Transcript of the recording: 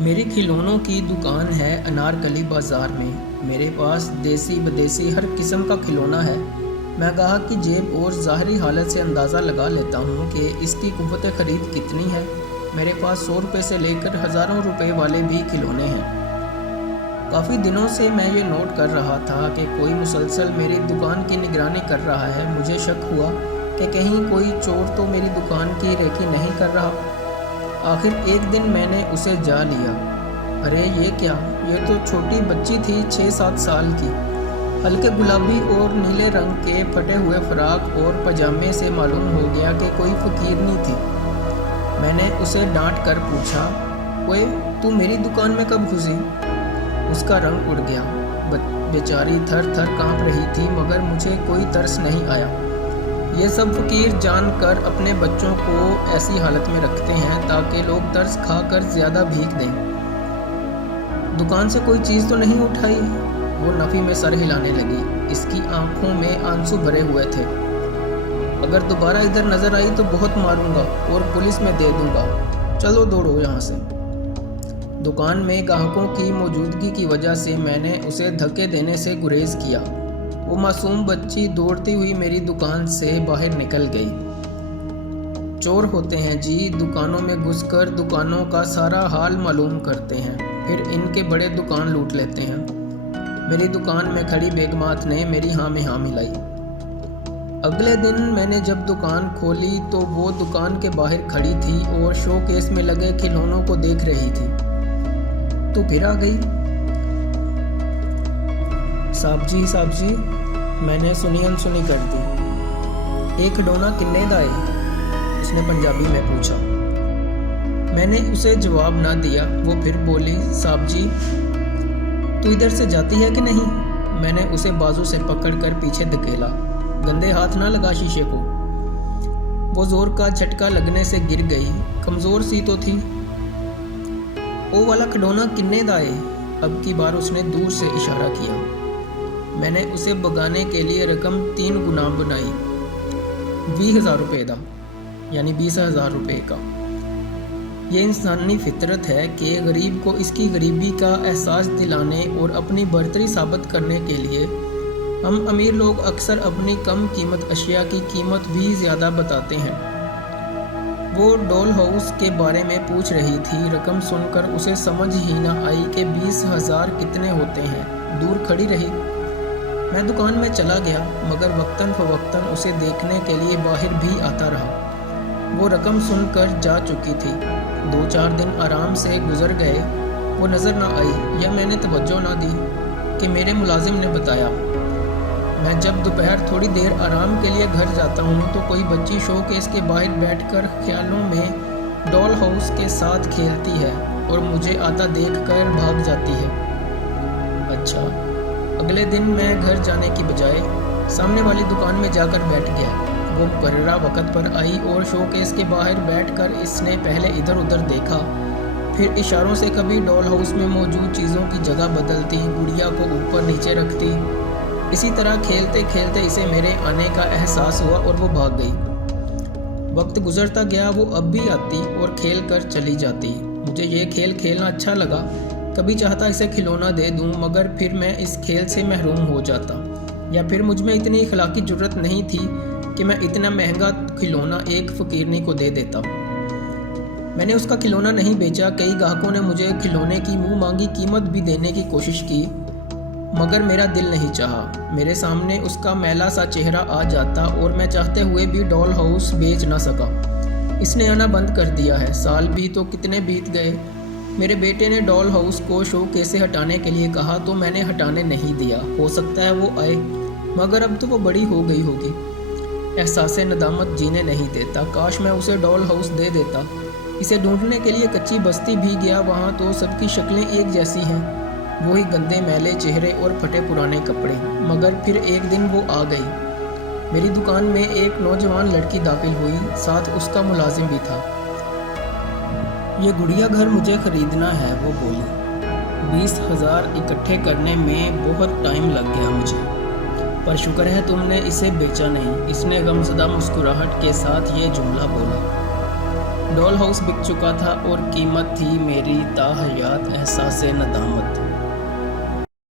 मेरी खिलौनों की दुकान है अनारकली बाज़ार में। मेरे पास देसी विदेशी हर किस्म का खिलौना है। मैं ग्राहक की जेब और ज़ाहरी हालत से अंदाज़ा लगा लेता हूँ कि इसकी क़ुव्वत ख़रीद कितनी है। मेरे पास 100 रुपये से लेकर हज़ारों रुपए वाले भी खिलौने हैं। काफ़ी दिनों से मैं ये नोट कर रहा था कि कोई मुसलसल मेरी दुकान की निगरानी कर रहा है। मुझे शक हुआ कि कहीं कोई चोर तो मेरी दुकान की रेकी नहीं कर रहा। आखिर एक दिन मैंने उसे जा लिया। अरे ये क्या, ये तो छोटी बच्ची थी 6-7 साल की। हल्के गुलाबी और नीले रंग के फटे हुए फ्राक और पजामे से मालूम हो गया कि कोई फ़कीरनी थी। मैंने उसे डांट कर पूछा, ओए तू मेरी दुकान में कब घुसी? उसका रंग उड़ गया। बेचारी थर थर काँप रही थी, मगर मुझे कोई तरस नहीं आया। ये सब फ़कीर जानकर अपने बच्चों को ऐसी हालत में रखते हैं ताकि लोग तरस खाकर ज़्यादा भीख दें। दुकान से कोई चीज़ तो नहीं उठाई? वो नफ़ी में सर हिलाने लगी। इसकी आंखों में आंसू भरे हुए थे। अगर दोबारा इधर नज़र आई तो बहुत मारूंगा और पुलिस में दे दूंगा। चलो दौड़ो यहाँ से। दुकान में ग्राहकों की मौजूदगी की वजह से मैंने उसे धक्के देने से गुरेज किया। वो मासूम बच्ची दौड़ती हुई मेरी दुकान से बाहर निकल गई। चोर होते हैं जी, दुकानों में घुसकर दुकानों का सारा हाल मालूम करते हैं, फिर इनके बड़े दुकान लूट लेते हैं। मेरी दुकान में खड़ी बेगमात ने मेरी हाँ में हाँ मिलाई। अगले दिन मैंने जब दुकान खोली तो वो दुकान के बाहर खड़ी थी और शोकेस में लगे खिलौनों को देख रही थी। तू फिर आ गई? साहब जी, मैंने सुनी अनसुनी कर दी। एक खिलौना किन्ने दा है? उसने पंजाबी में पूछा। मैंने उसे जवाब ना दिया। वो फिर बोली, साहब जी तू इधर से जाती है कि नहीं? मैंने उसे बाजू से पकड़कर पीछे धकेला। गंदे हाथ ना लगा शीशे को। वो जोर का झटका लगने से गिर गई। कमज़ोर सी तो थी। ओ वाला खिलौना किन्ने दा है? अब की बार उसने दूर से इशारा किया। मैंने उसे भगाने के लिए रकम 3 गुना बनाई। 20,000 रुपये का, यानी 20,000 रुपये का। ये इंसानी फितरत है कि गरीब को इसकी गरीबी का एहसास दिलाने और अपनी बर्तरी साबित करने के लिए हम अमीर लोग अक्सर अपनी कम कीमत अशिया की कीमत भी ज़्यादा बताते हैं। वो डॉल हाउस के बारे में पूछ रही थी। रकम सुनकर उसे समझ ही ना आई कि 20,000 कितने होते हैं। दूर खड़ी रही। मैं दुकान में चला गया, मगर वक्तन फ़वक्तन उसे देखने के लिए बाहर भी आता रहा। वो रकम सुनकर जा चुकी थी। 2-4 दिन आराम से गुजर गए। वो नज़र ना आई या मैंने तवज्जो ना दी कि मेरे मुलाजिम ने बताया। मैं जब दोपहर थोड़ी देर आराम के लिए घर जाता हूँ तो कोई बच्ची शोकेस के बाहर बैठकर ख्यालों में डॉल हाउस के साथ खेलती है और मुझे आता देखकर भाग जाती है। अच्छा, अगले दिन मैं घर जाने की बजाय सामने वाली दुकान में जाकर बैठ गया। वो मुकर्ररा वक़्त पर आई और शोकेस के बाहर बैठकर इसने पहले इधर उधर देखा, फिर इशारों से कभी डॉल हाउस में मौजूद चीज़ों की जगह बदलती, गुड़िया को ऊपर नीचे रखती। इसी तरह खेलते खेलते इसे मेरे आने का एहसास हुआ और वो भाग गई। वक्त गुजरता गया। वो अब भी आती और खेल कर चली जाती। मुझे ये खेल खेलना अच्छा लगा। कभी चाहता इसे खिलौना दे दूं, मगर फिर मैं इस खेल से महरूम हो जाता, या फिर मुझ में इतनी अखलाकी जुर्रत नहीं थी कि मैं इतना महंगा खिलौना एक फ़कीरनी को दे देता। मैंने उसका खिलौना नहीं बेचा। कई ग्राहकों ने मुझे खिलौने की मुँह मांगी कीमत भी देने की कोशिश की, मगर मेरा दिल नहीं चाहा। मेरे सामने उसका मैला सा चेहरा आ जाता और मैं चाहते हुए भी डॉल हाउस बेच ना सका। इसने आना बंद कर दिया है। साल भी तो कितने बीत गए। मेरे बेटे ने डॉल हाउस को शोकेस से हटाने के लिए कहा तो मैंने हटाने नहीं दिया। हो सकता है वो आए, मगर अब तो वो बड़ी हो गई होगी। एहसास नदामत जीने नहीं देता। काश मैं उसे डॉल हाउस दे देता। इसे ढूंढने के लिए कच्ची बस्ती भी गया। वहाँ तो सबकी शक्लें एक जैसी हैं, वही गंदे मैले चेहरे और फटे पुराने कपड़े। मगर फिर एक दिन वो आ गई। मेरी दुकान में एक नौजवान लड़की दाखिल हुई, साथ उसका मुलाजिम भी था। ये गुड़िया घर मुझे ख़रीदना है, वो बोली। 20,000 इकट्ठे करने में बहुत टाइम लग गया मुझे, पर शुक्र है तुमने इसे बेचा नहीं। इसने गमज़दा मुस्कुराहट के साथ ये जुमला बोला। ڈول ہاؤس بک چکا تھا اور قیمت تھی میری تا حیات احساس ندامت۔